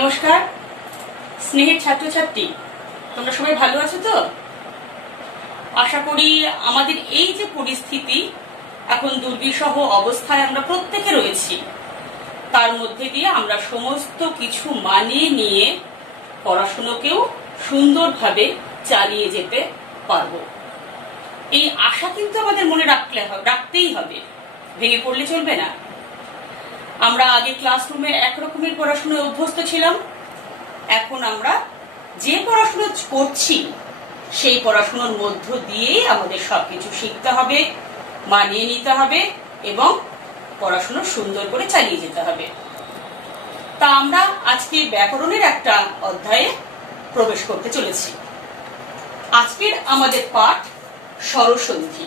নমস্কার স্নেহের ছাত্রছাত্রী, তোমরা সবাই ভালো আছো তো? আশা করি আমাদের এই যে পরিস্থিতি, এখন দুর্বিষহ অবস্থায় আমরা প্রত্যেকে রয়েছি, তার মধ্যে দিয়ে আমরা সমস্ত কিছু মানিয়ে নিয়ে পড়াশোনাকেও সুন্দরভাবে চালিয়ে যেতে পারবো। এই আশা কিন্তু আমাদের মনে রাখতেই হবে, ভেঙে পড়লে চলবে না। আমরা আগে ক্লাসরুমে একরকমের পড়াশোনায় অভ্যস্ত ছিলাম, এখন আমরা যে পড়াশোনা করছি সেই পড়াশোনার মধ্য দিয়েই আমাদের সবকিছু শিখতে হবে, মানিয়ে নিতে হবে এবং পড়াশোনা সুন্দর করে চালিয়ে যেতে হবে। তা আমরা আজকে ব্যাকরণের একটা অধ্যায়ে প্রবেশ করতে চলেছি। আজকের আমাদের পাঠ স্বরসন্ধি।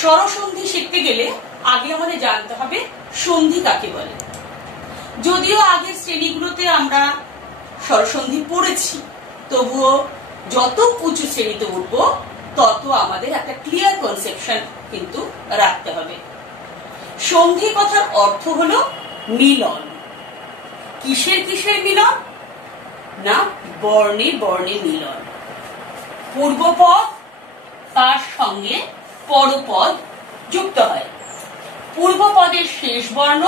স্বরসন্ধি শিখতে গেলে আগে আমাদের জানতে হবে সন্ধি কাকে বলে। যদিও আগের শ্রেণীগুলোতে আমরা স্বরসন্ধি পড়েছি, তবুও যত উঁচু শ্রেণীতে উঠব তত আমাদের একটা ক্লিয়ার কনসেপশন কিন্তু রাখতে হবে। সন্ধি কথার অর্থ হলো মিলন। কিসের কিসের মিলন? না, বর্ণে বর্ণে মিলন। পূর্বপদ তার সঙ্গে পরপদ যুক্ত হয়, পূর্বপদের শেষ বর্ণ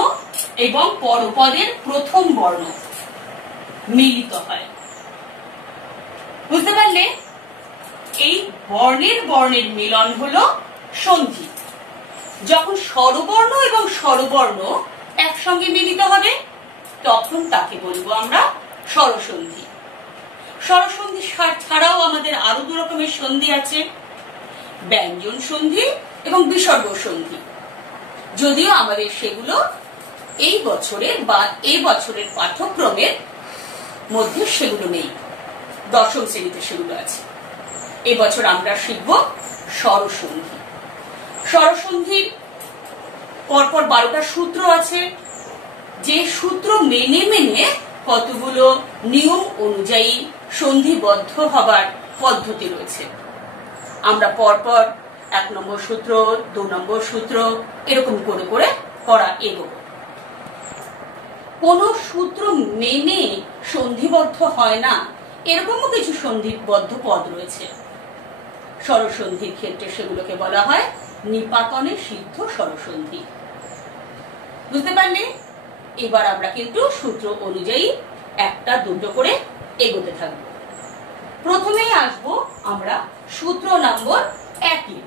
এবং পরপদের প্রথম বর্ণ মিলিত হয়। বুঝতে পারলে? এই বর্ণের বর্ণের মিলন হলো সন্ধি। যখন স্বরবর্ণ এবং স্বরবর্ণ একসঙ্গে মিলিত হবে তখন তাকে বলবো আমরা স্বরসন্ধি। স্বরসন্ধি ছাড়াও আমাদের আরো দু রকমের সন্ধি আছে, ব্যঞ্জন সন্ধি এবং বিসর্গ সন্ধি। যদিও আমাদের সেগুলো এই বছরের বা এই বছরের পাঠ্যক্রমের মধ্যে সেগুলো নেই, দশম শ্রেণীতে সেগুলো আছে। এবছর আমরা শিখব স্বরসন্ধি। স্বরসন্ধির পরপর 12টা সূত্র আছে, যে সূত্র মেনে মেনে কতগুলো নিয়ম অনুযায়ী সন্ধিবদ্ধ হবার পদ্ধতি রয়েছে। আমরা পরপর 1 নম্বর সূত্র, 2 নম্বর সূত্র এরকম করে করে পড়া এগোবো। কোন সূত্র মেনে সন্ধিবদ্ধ হয় না এরকমও কিছু সন্ধিবদ্ধ পদ রয়েছে। স্বরসন্ধির ক্ষেত্রে সেগুলোকে বলা হয় নিপাতনে সিদ্ধ স্বরসন্ধি। বুঝতে পারলে? এবার আমরা কিন্তু সূত্র অনুযায়ী 1-2 করে এগোতে থাকব। প্রথমেই আসবো আমরা সূত্র নম্বর 1।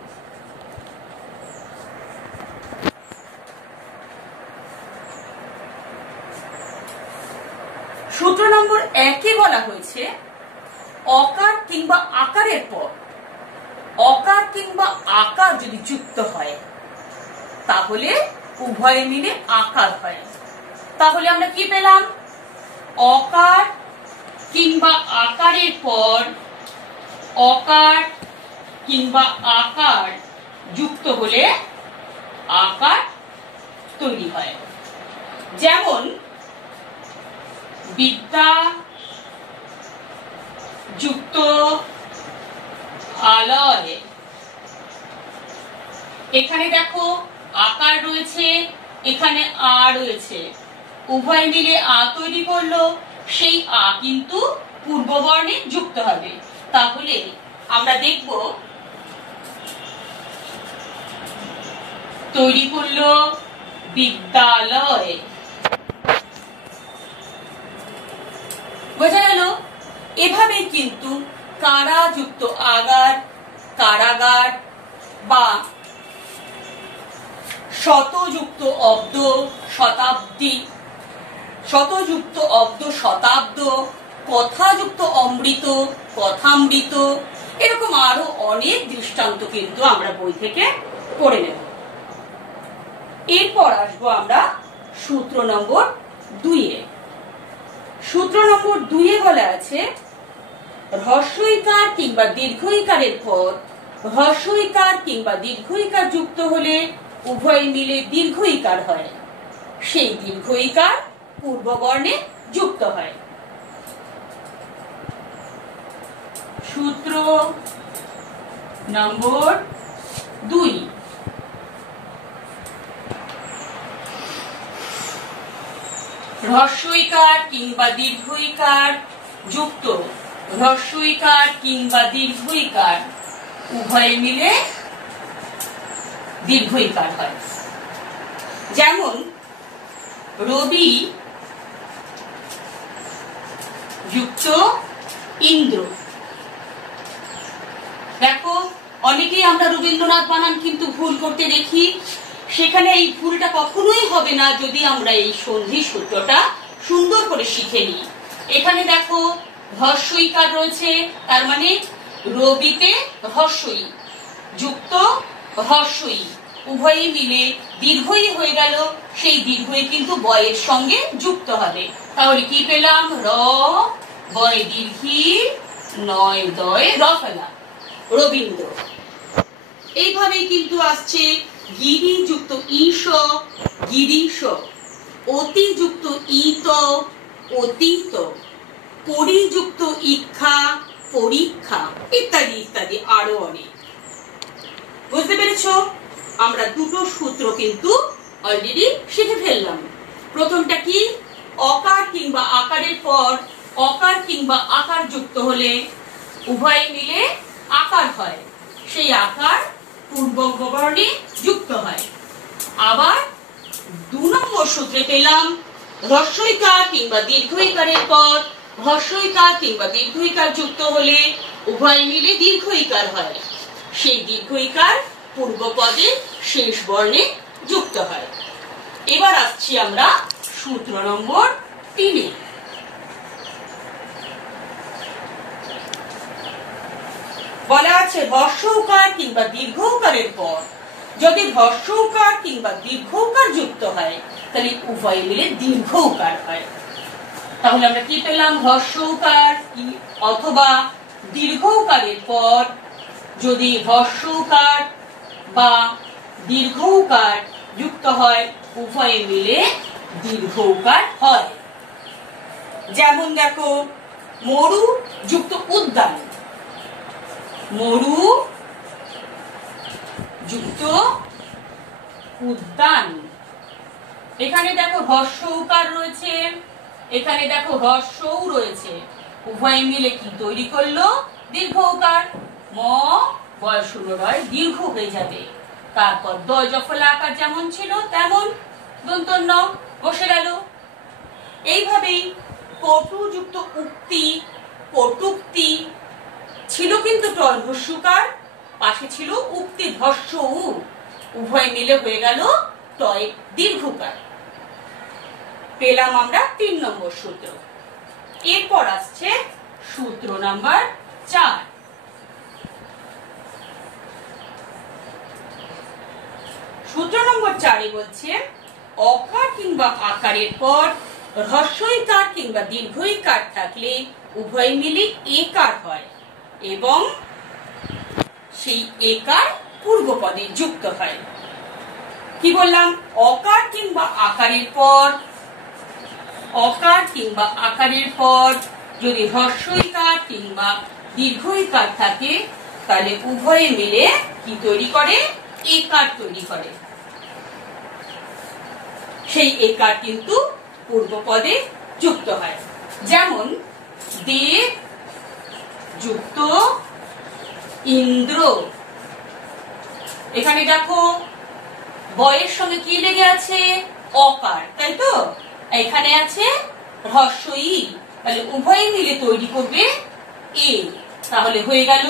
সূত্র নম্বর 1 বলা হয়েছে অকার কিংবা আকারের পর অকার কিংবা আকার যদি যুক্ত হয় তাহলে উভয় মিলে আকার হয়। তাহলে আমরা কি পেলাম? অকার কিংবা আকারের পর অকার কিংবা আকার যুক্ত হলে আকার তৈরি হয়। যেমন বিদ্যা যুক্ত আলয়। এখানে দেখো আকার রয়েছে, এখানে আ রয়েছে, উভয় মিলে আ তৈরি করলো। সেই আ কিন্তু পূর্ববর্ণে যুক্ত হবে। তাহলে আমরা দেখব তৈরি করলো বিদ্যালয়। বোঝা গেল? এভাবে কিন্তু কারা যুক্ত আগার, কারাগার বা শতযুক্ত অব্দ শতাব্দী, শতযুক্ত অব্দ শতাব্দ, কথাযুক্ত অমৃত কথামৃত, এরকম আরো অনেক দৃষ্টান্ত কিন্তু আমরা বই থেকে পড়ে নেব। এরপর আসবো আমরা সূত্র নম্বর 2-এ। সূত্র নম্বর 2-এ বলা আছে হ্রস্বইকার কিংবা দীর্ঘইকারের পর হ্রস্বইকার কিংবা দীর্ঘইকার যুক্ত হলে উভয় মিলে দীর্ঘইকার হয়। সেই দীর্ঘইকার পূর্ববর্ণে যুক্ত হয়। সূত্র নম্বর 2। হ্রস্বইকার কিংবা দীর্ঘইকার যুক্ত হ্রস্বইকার কিংবা দীর্ঘইকার উভয়ে মিলে দীর্ঘইকার হয়। যেমন রবি যুক্ত ইন্দ্র। দেখো অনেকেই আমরা রবীন্দ্রনাথ বানান কিন্তু ভুল করতে দেখি, সেখানে এই ভুলটা কখনোই হবে না যদি আমরা এই সন্ধি সূত্রটা সুন্দর করে শিখে নিই। এখানে দেখো হ্রস্বইকার রয়েছে, তার মানে রবিতে হ্রস্বই যুক্ত হ্রস্বই উভয়ই মিলে দীর্ঘই হয়ে গেল, সেই দীর্ঘই কিন্তু বয়ের সঙ্গে যুক্ত হবে। তাহলে কি পেলাম? র বয় দীর্ঘী নয় দয় রফলা, রবীন্দ্র। এইভাবেই কিন্তু আসছে গিরি যুক্ত ঈশ গিরিশ, অতি যুক্ত ইত অতীত, পরিযুক্ত ইক্ষা পরীক্ষা, ইত্যাদি ইত্যাদি আরো অনেক। বুঝতে পেরেছো? আমরা দুটো সূত্র কিন্তু অলরেডি শিখে ফেললাম। প্রথমটা কি? অকার কিংবা আকারের পর অকার কিংবা আকার যুক্ত হলে উভয় মিলে আকার হয়, সেই আকার পূর্বক বর্ণে যুক্ত হয়। আবার 2 নম্বর সূত্রে পেলাম হ্রস্বইকার কিংবা দীর্ঘইকারের পর হ্রস্বইকার কিংবা দীর্ঘইকার যুক্ত হলে উভয় মিলে দীর্ঘইকার হয়, সেই দীর্ঘইকার পূর্বপদে শেষ বর্ণে যুক্ত হয়। এবার আসছি আমরা সূত্র নম্বর 3-এ। বলা আছে হ্রস্বউকার কিংবা দীর্ঘউকারের পর যদি হ্রস্বউকার কিংবা দীর্ঘউকার যুক্ত হয় তাহলে উভয় মিলে দীর্ঘউকার হয়। তাহলে আমরা কি পেলাম? হ্রস্বউকার অথবা দীর্ঘউকারের পর যদি হ্রস্বউকার বা দীর্ঘউকার যুক্ত হয় উভয়ে মিলে দীর্ঘউকার হয়। যেমন দেখো মরু যুক্ত উদ্যান, মরু যুক্ত উদ্যান। এখানে দেখো হ্রস্বউকার রয়েছে, এখানে দেখো হ্রস্বউ রয়েছে, উভয় মিলে কি তৈরি করলো? দীর্ঘউকার। ম বয়সূরয় দীর্ঘ হয়ে যাবে, তারপর দ জফলা আকার যেমন ছিল তেমন দন্তন্য বসে গেল। এইভাবেই পটু যুক্ত উক্তি পটুক্তি ছিল কিন্তু টর্ঘস্যকার, পাশে ছিল উক্তি ধর্ষ উভয় মিলে হয়ে গেল টয় দীর্ঘকার। পেলাম আমরা 3 নম্বর সূত্র। এরপর আসছে সূত্র নাম্বার 4। সূত্র নম্বর 4-এ বলছে অকার কিংবা আকারের পর হ্রস্বইকার কিংবা দীর্ঘইকার থাকলে উভয় মিলে একার হয় এবং সেই একার পূর্বপদে যুক্ত হয়। কি বললাম? অকার কিংবা আকারের পর অকার কিংবা আকারের পর যদি হ্রস্বইকার কিংবা দীর্ঘইকার থাকে তাহলে উভয়ে মিলে কি তৈরি করে? একার তৈরি করে। সেই একার কিন্তু পূর্বপদে যুক্ত হয়। যেমন দেব যুক্ত ইন্দ্র। এখানে দেখো বয়ের সঙ্গে কি লেগে আছে? অকার, তাই তো? এখানে আছে হ্রস্বই, তাহলে উভয় মিলে তৈরি করবে এ। তাহলে হয়ে গেল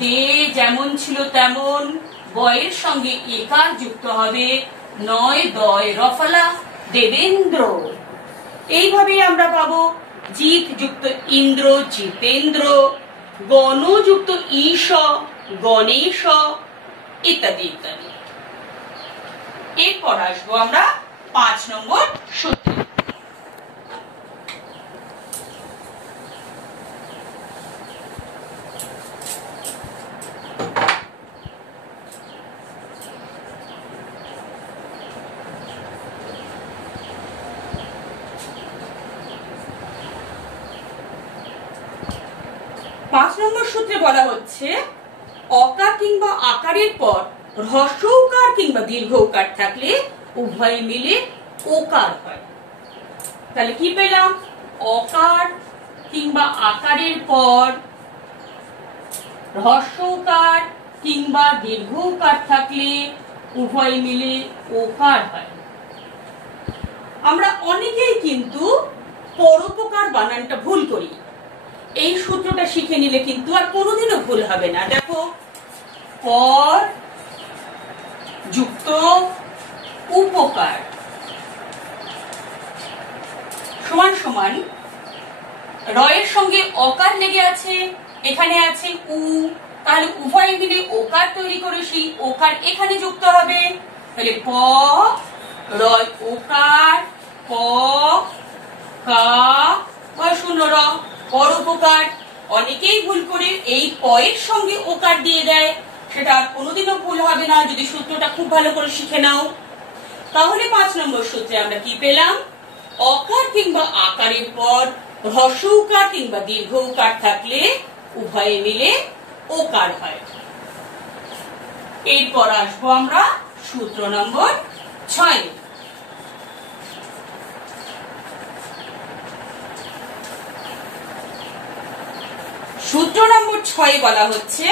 দে যেমন ছিল তেমন, বয়ের সঙ্গে একার যুক্ত হবে, নয় দয় রফলা দেবেন্দ্র। এইভাবেই আমরা পাবো জিত যুক্ত ইন্দ্র জিতেন্দ্র, গণ যুক্ত ঈশ গণেশ, ইত্যাদি ইত্যাদি। এরপর আসবো আমরা 5 নম্বর সূত্রে। পাঁচ নম্বর সূত্রে বলা হচ্ছে অকার কিংবা আকারের পর হ্রস্বউকার কিংবা দীর্ঘউকার থাকলে উভয় মিলে ওকার হয়। তাহলে কি পেলাম, অকার কিংবা আকারের পর হ্রস্বকার কিংবা দীর্ঘকার থাকলে উভয় মিলে ওকার হয়। আমরা অনেকেই কিন্তু পরোপকার বানানটা ভুল করি। এই সূত্রটা শিখে নিলে কিন্তু আর কোনোদিনও ভুল হবে না। দেখো, পর যুক্ত উপকার সমান সমান রয়ের সঙ্গে অকার লেগে আছে, এখানে আছে উ, তাহলে উভয় মিলে ওকার তৈরি করে সেই ওকার এখানে যুক্ত হবে। তাহলে প রয় ওকার, প কা শূন্য র, পরোপকার। অনেকেই ভুল করে এই প এর সঙ্গে ওকার দিয়ে দেয়, সেটা আর কোনোদিনও ভুল হবে না যদি সূত্রটা খুব ভালো করে শিখে নাও। তাহলে 5 নম্বর সূত্রে আমরা কি পেলাম, অকার কিংবা আকারের পর হ্রস্বকার কিংবা দীর্ঘকার থাকলে উভয়ে মিলে ওকার হয়। এরপর আসবো আমরা সূত্র নম্বর 6। সূত্র নম্বর 6 বলা হচ্ছে,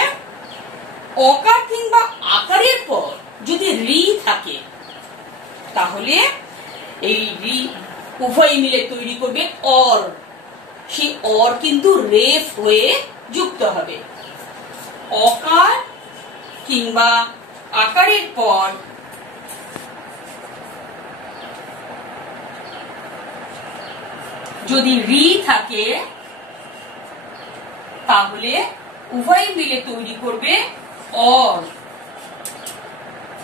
অকার কিংবা আকারের পর যদি রি থাকে তাহলে এই রি উভয় মিলে তৈরি করবে অর। সেই অর কিন্তু রেফ হয়ে যুক্ত হবে। অকার কিংবা আকারের পর যদি রি থাকে তাহলে উভয় মিলে তৈরি করবে অর।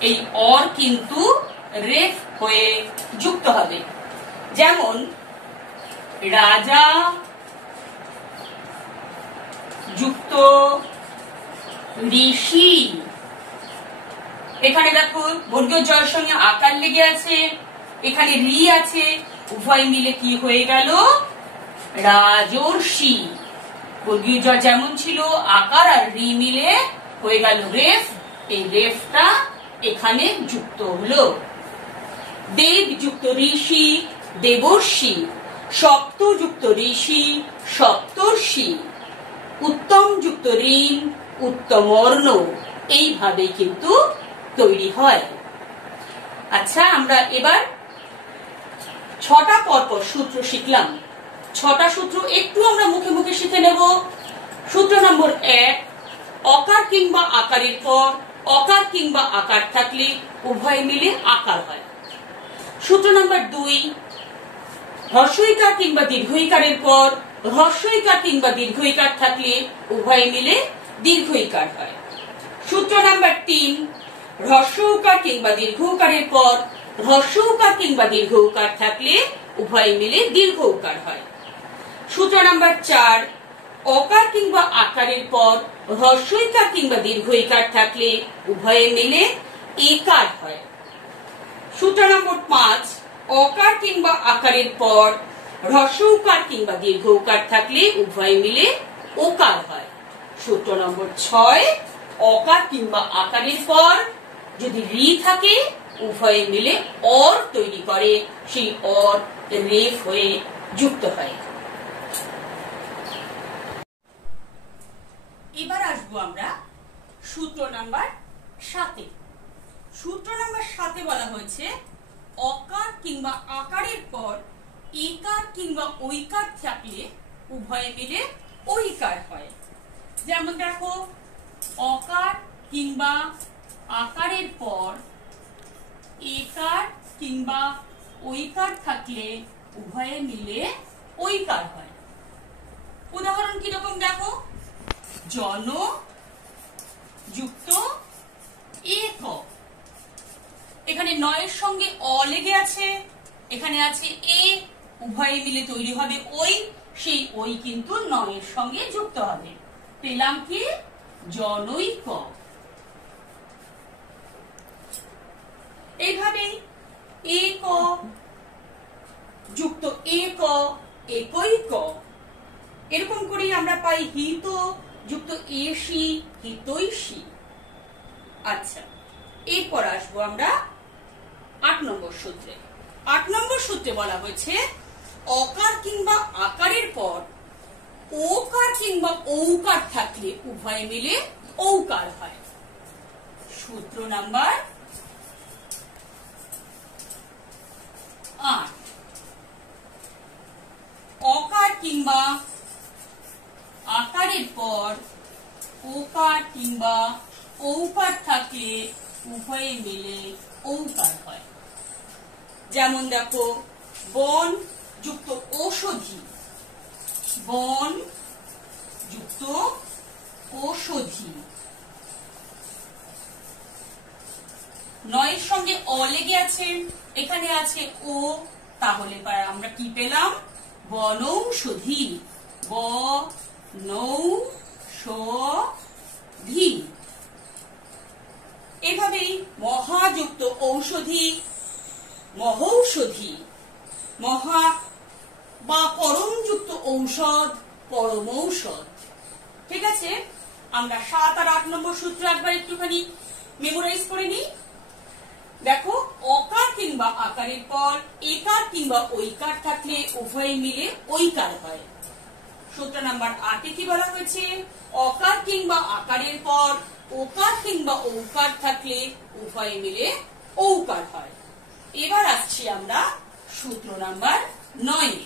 এই অর কিন্তু রেফ হয়ে যুক্ত হবে। যেমন রাজা যুক্ত ঋষি, এখানে দেখো বর্গীয় জয়ের সঙ্গে আকার লেগে আছে, এখানে রি আছে, উভয় মিলে কি হয়ে গেল, রাজর্ষি। বর্গীয় জয় যেমন ছিল, আকার আর রি মিলে হয়ে গেল রেফ। এই রেফটা এখানে যুক্ত হলো। দেব যুক্ত ঋষি, দেবর্ষি। সপ্ত যুক্ত ঋষি, সপ্তর্ষি। উত্তম যুক্ত ঋণ, উত্তমর্ণ। এইভাবে কিন্তু তৈরি হয়। আচ্ছা, আমরা এবার 6টা পরপর সূত্র শিখলাম। 6টা সূত্র একটু আমরা মুখে মুখে শিখে নেব। সূত্র নম্বর 1, অকার কিংবা আকারের পর অকার কিংবা আকার থাকলে উভয় মিলে আকার হয়। সূত্র নম্বর 2, হ্রস্বইকার কিংবা দীর্ঘইকারের পর হ্রস্বইকার কিংবা দীর্ঘইকার থাকলে উভয় মিলে দীর্ঘইকার হয়। সূত্র নম্বর 3, হ্রস্বইকার কিংবা দীর্ঘইকারের পর হ্রস্বইকার কিংবা দীর্ঘইকার থাকলে উভয় মিলে দীর্ঘইকার হয়। সূত্র নম্বর 4, অকার কিংবা আকারের পর হ্রস্বইকার কিংবা দীর্ঘইকার থাকলে উভয়ে মিলে একার হয়। সূত্র নম্বর 5, অকার কিংবা আকারের পর হ্রস্বইকার কিংবা দীর্ঘইকার থাকলে উভয়ে মিলে ওকার হয়। সূত্র নম্বর 6, অকার কিংবা আকারের পর যদি রি থাকে উভয়ে মিলে অর তৈরি করে, সেই অর রেফ হয়ে যুক্ত হয়। এবার আসবো আমরা সূত্র নাম্বার 7। সূত্র নাম্বার 7 বলা হয়েছে, অকার কিংবা আকারের পর একার কিংবা ঐকার থাকলে উভয়ে মিলে ঐকার হয়। যেমন দেখো, অকার কিংবা আকারের পর একার কিংবা ঐকার থাকলে উভয়ে মিলে ঐকার হয়। উদাহরণ কিরকম দেখো, জন যুক্ত এক। এখানে নয়ের সঙ্গে অ লেগে আছে, এখানে আছে এ, উভয়ে মিলে তৈরি হবে ওই। সেই ওই কিন্তু নয়ের সঙ্গে যুক্ত হবে। পেলাম কি, জনৈক। এইভাবেই এক যুক্ত এক, একৈক। এরকম করেই আমরা পাই হিত যুক্ত এসি, হিতৈষী। আচ্ছা, এরপর আসবো আমরা 8 নম্বর সূত্রে। 8 নম্বর সূত্রে বলা হয়েছে, অকার কিংবা আকারের পর ওকার কিংবা ঔকার থাকলে উভয় মিলে ঔকার হয়। সূত্র নাম্বার 8। অকার কিংবা আকারের পর ওকার কিংবা ঔকার থাকলে উভয়ে মিলে ঔকার হয়। যেমন দেখো, বন যুক্ত ঔষধি, বন যুক্ত ঔষধি। নয়ের সঙ্গে অ লেগে আছে, এখানে আছে ও, তাহলে আমরা কি পেলাম? বনৌষধি, বনৌষধি। এভাবেই মহাযুক্ত ঔষধি, মহৌষধি, মহা বা পরমযুক্ত ঔষধ, পরমৌষধ। ঠিক আছে, আমরা 7 আর 8 নম্বর সূত্র একবার একটুখানি মেমোরাইজ করে নিই। দেখো, অকার কিংবা আকারের পর একার কিংবা ঐকার থাকলে উভয় মিলে ঐকার হয়। সূত্র নাম্বার 8 কি বলা হয়েছে? অকার কিংবা আকারের পর ওকার কিংবা ঔকার থাকলে উভয় মিলে ঔকার হয়। এবার আসছি আমরা সূত্র নাম্বার 9।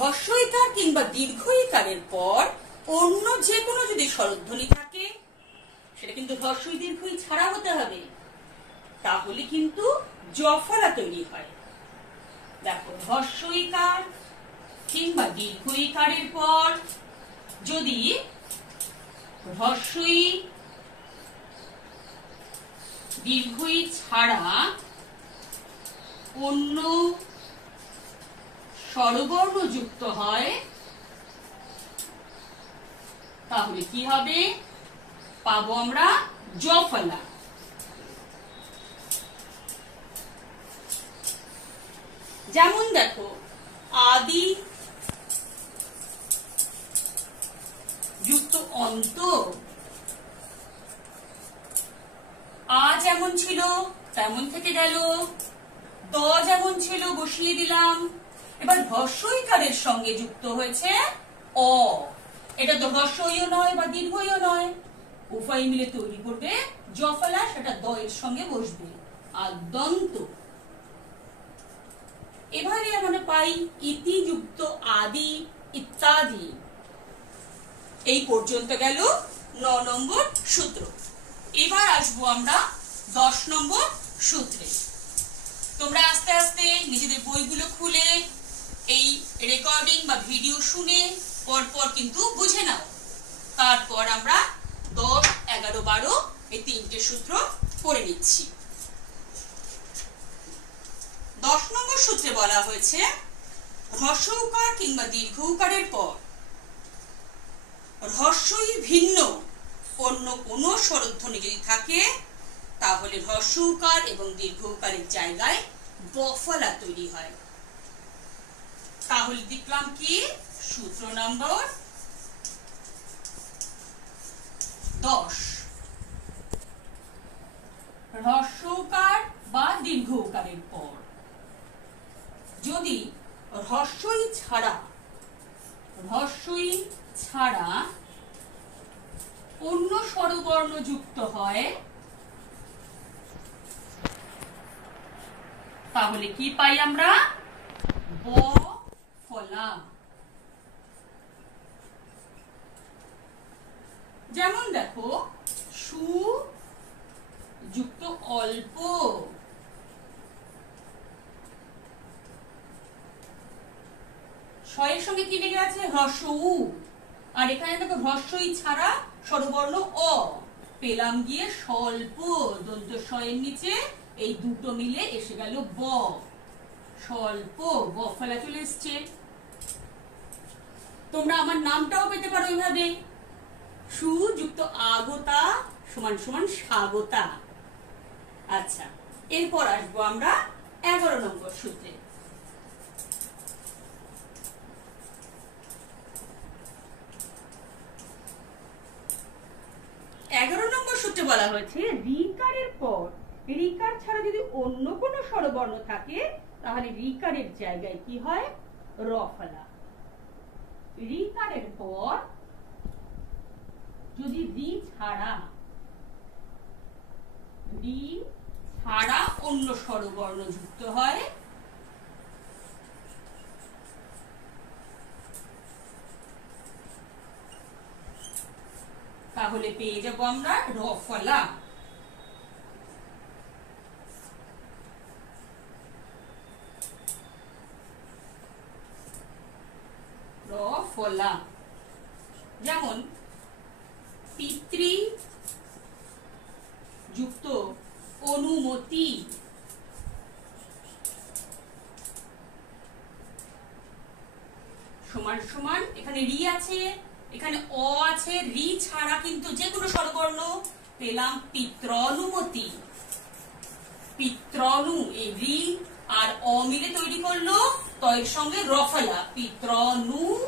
হ্রস্বইকার কিংবা দীর্ঘইকারের পর অন্য যে কোনো যদি স্বরধ্বনি থাকে, সেটা কিন্তু হ্রস্বই দীর্ঘই ছাড়া হতে হবে, তাহলে কিন্তু জফলা তৈরি হয়। দেখো, হ্রস্বইকার কিংবা দীর্ঘইকারের পর যদি হ্রস্বই দীর্ঘই ছাড়া অন্য স্বরবর্ণ যুক্ত হয়, তাহলে কি হবে? পাবো আমরা জফলা। যেমন দেখো, আদি যুক্ত অন্ত, আ যেমন ছিল তেমন থেকে গেল, দ যেমন ছিল বসিয়ে দিলাম। এবার হ্রস্বইকারের সঙ্গে যুক্ত হয়েছে অ, এটা তো হ্রস্বইও নয় বা দীর্ঘইও নয়, উভয় মিলে তৈরি করবে জফলা, সেটা দ এর সঙ্গে বসবে, আর দন্ত। এবারে আমরা পাই ইতি যুক্ত আদি, ইত্যাদি। এই পর্যন্ত গেল 9 নম্বর সূত্র। এবার আসবো আমরা 10 নম্বর সূত্রে। তোমরা আস্তে আস্তে নিজেদের বইগুলো খুলে এই রেকর্ডিং বা ভিডিও শুনে পরপর কিন্তু বুঝে নাও। তারপর আমরা 10, 11, 12 এই 3টে সূত্র পড়ে নিচ্ছি। 10 নম্বর সূত্রে বলা হয়েছে, হ্রস্বউকার কিংবা দীর্ঘউকারের পর হ্রস্বই ভিন্ন অন্য কোনো স্বরধ্বনি যদি থাকে, তাহলে হ্রস্বউকার এবং দীর্ঘউকারের জায়গায় বফলা তৈরি হয়। তাহলে দেখলাম কি? সূত্র নম্বর 10। হ্রস্বউকার বা দীর্ঘউকারের পর যদি হ্রস্বই ছাড়া অন্য স্বরবর্ণ যুক্ত হয়, তাহলে কি পাই আমরা? বফলা। যেমন দেখো, সু যুক্ত অল্প, শয়ের সঙ্গে কি লেগে আছে? হ্রস্ব উ। আর এখানে দেখো হ্রস্বই ছাড়া স্বরবর্ণ অ, পেলাম গিয়ে স্বল্প, দন্ত শয়ের নিচে এই দুটো মিলে এসে গেল ব, স্বল্প, বফলা চলে এসছে। তোমরা আমার নামটাও পেতে পারো এইভাবে, সুযুক্ত আগতা সমান সমান স্বাগতা। আচ্ছা, এরপর আসবো আমরা 11 নম্বর সূত্রে। 11 নম্বর সূত্রে বলা হয়েছে রিকারের পর রিকার ছাড়া যদি অন্য কোনো স্বরবর্ণ থাকে তাহলে রিকারের জায়গায় কি হয়, র ফলা। রিকারের পর যদি রি ছাড়া অন্য স্বরবর্ণ যুক্ত হয় তাহলে পেয়ে যাবো আমরা র ফলা। র ফলা যেমন পিতৃ যুক্ত অনুমতি, সমান সমান এখানে রি আছে, এখানে অ আছে, রি ছাড়া কিন্তু যে কোনো স্বরবর্ণ পেলাম পিত্রানুমতি। পিত্রানু, এই রি আর অ মিলে তৈরি করলো তো এর সঙ্গে র ফলা, পিত্রানুমতি।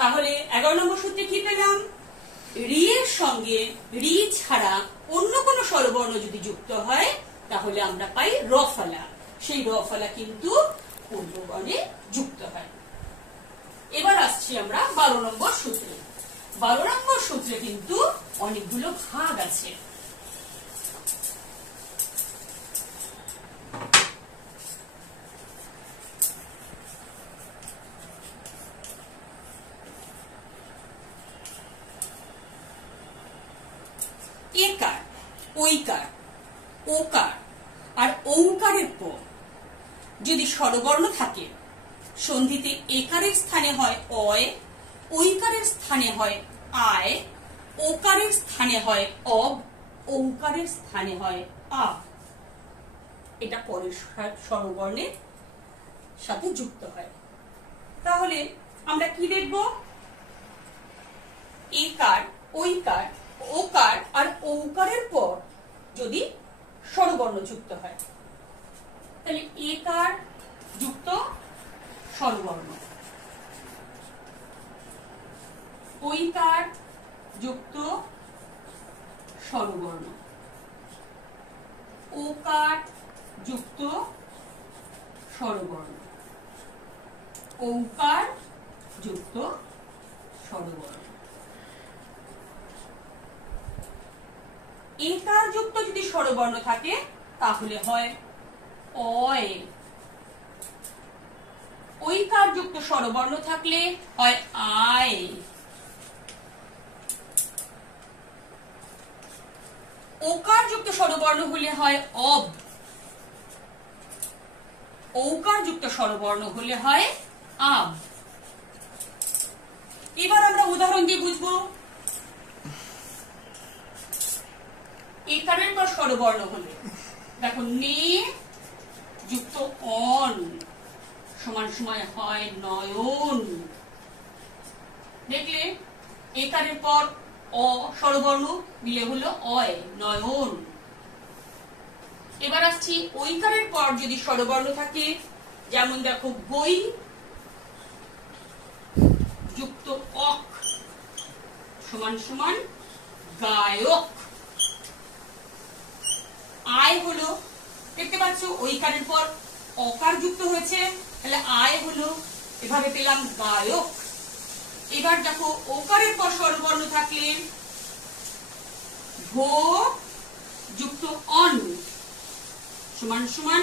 তাহলে 11 নম্বর সূত্রে কি পেলাম, রি এর সঙ্গে রি ছাড়া অন্য কোন স্বরবর্ণ যদি যুক্ত হয় তাহলে আমরা পাই র ফলা। সেই র ফলা কিন্তু পূর্ববর্ণে যুক্ত হয়। এবার আসছি আমরা 12 নম্বর সূত্রে। 12 নম্বর সূত্রে কিন্তু অনেকগুলো ভাগ আছে। একার, ঐকার, ওকার আর ঔকারের পর যদি স্বরবর্ণ থাকে সন্ধিতে একারের স্থানে হয় অয়, ঐকারের স্থানে হয় আয়, ওকারের স্থানে হয় অব, ঔকারের স্থানে হয় আ। এটা পরের স্বরবর্ণের সাথে যুক্ত হয়। তাহলে আমরা কি দেখব, একার, ঐকার, ওকার আর ঔকারের পর যদি স্বরবর্ণ যুক্ত হয় তাহলে একার যুক্ত স্বরবর্ণ, ঐকার যুক্ত স্বরবর্ণ, ওকার যুক্ত স্বরবর্ণ, ঔকার যুক্ত স্বরবর্ণ। একার যুক্ত যদি স্বরবর্ণ থাকে তাহলে হয় অয়, ঐকার যুক্ত স্বরবর্ণ থাকলে হয় আয়, ওকার যুক্ত স্বরবর্ণ হলে হয় অব, ঔকার যুক্ত স্বরবর্ণ হলে হয় আব। এবার আমরা উদাহরণ দিয়ে বুঝবো। একারের পর স্বরবর্ণ হলে দেখো নে যুক্ত অন সমান সময় হয় নয়ন। দেখলে একারের পর অ স্বরবর্ণ মিলে হলো অয়, নয়ন। এবার আসছি ঐকারের পর যদি স্বরবর্ণ থাকে, যেমন দেখো বই যুক্ত অক সমান সমান গায়ক। আয় হলো, দেখতে পাচ্ছ ঐকারের পর অকার যুক্ত হয়েছে, তাহলে আয় হলো, এভাবে পেলাম গায়ক। এবার দেখো ওকারের পর স্বরবর্ণ থাকলে ভো যুক্ত অন সমান সমান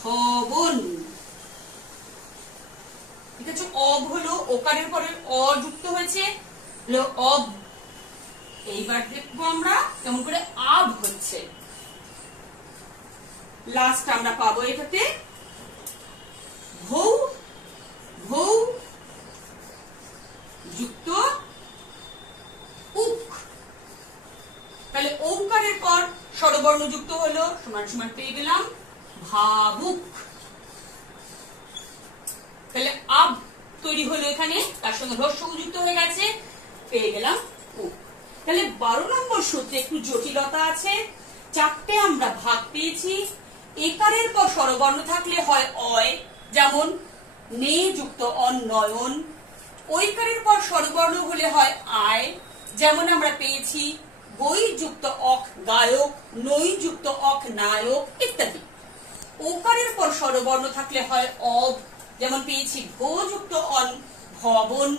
ভবন। ঠিক আছে, অব হলো, ওকারের পরে অ যুক্ত হয়েছে হলো অব। এইবার দেখবো আমরা কেমন করে আব হচ্ছে। লাস্ট আমরা পাবো এটাতে ভৌ, ভৌ যুক্ত উক। তাহলে ঔকারের পর স্বরবর্ণ যুক্ত হলো সমান সমান পেয়ে গেলাম ভাবুক। তাহলে আব তৈরি হলো এখানে, তার সঙ্গে হ্রস্ব যুক্ত হয়ে গেছে, পেয়ে গেলাম উক। তাহলে 12 নম্বর সূত্রে একটু জটিলতা আছে। 4টে আমরা ভাগ পেয়েছি। একারের পর স্বরবর্ণ থাকলে হয় অয়, যেমন নে যুক্ত অন নয়ন, ঐকারের পর স্বরবর্ণ হলে হয় আয়, যেমন আমরা পেয়েছি বই যুক্ত অক গায়ক, নই যুক্ত অক নায়ক ইত্যাদি। ওকারের পর স্বরবর্ণ থাকলে হয় অব, যেমন পেয়েছি ভো যুক্ত অন ভবন।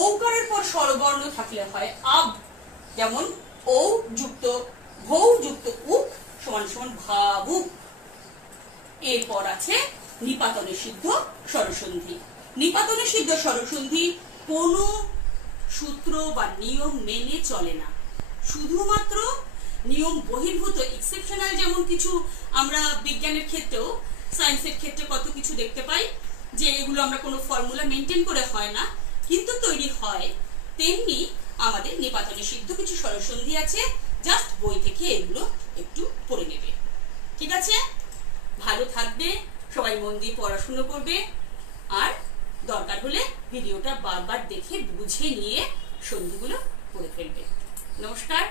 ঔকারের পর স্বরবর্ণ থাকলে হয় আব, যেমন ও যুক্ত ভৌ যুক্ত উক সমান সমান ভাবুক। এরপর আছে নিপাতনে সিদ্ধ স্বরসন্ধি। নিপাতনে সিদ্ধ স্বরসন্ধি কোন সূত্র বা নিয়ম মেনে চলে না, শুধুমাত্র নিয়ম বহির্ভূত এক্সেপশনাল, যেমন কিছু আমরা বিজ্ঞানের ক্ষেত্রেও সায়েন্সের ক্ষেত্রে কত কিছু দেখতে পাই যে এগুলো আমরা কোনো ফর্মুলা মেনটেন করে হয় না কিন্তু তৈরি হয়, তেমনি আমাদের নিপাতনে সিদ্ধ কিছু স্বরসন্ধি আছে, জাস্ট বই থেকে এগুলো একটু পড়ে নেবে। ঠিক আছে, ভালো থাকবে, সবাই মন দিয়ে পড়াশুনো করবে, আর দরকার হলে ভিডিওটা বারবার দেখে বুঝে নিয়ে সন্ধিগুলো পড়ে ফেলবে। নমস্কার।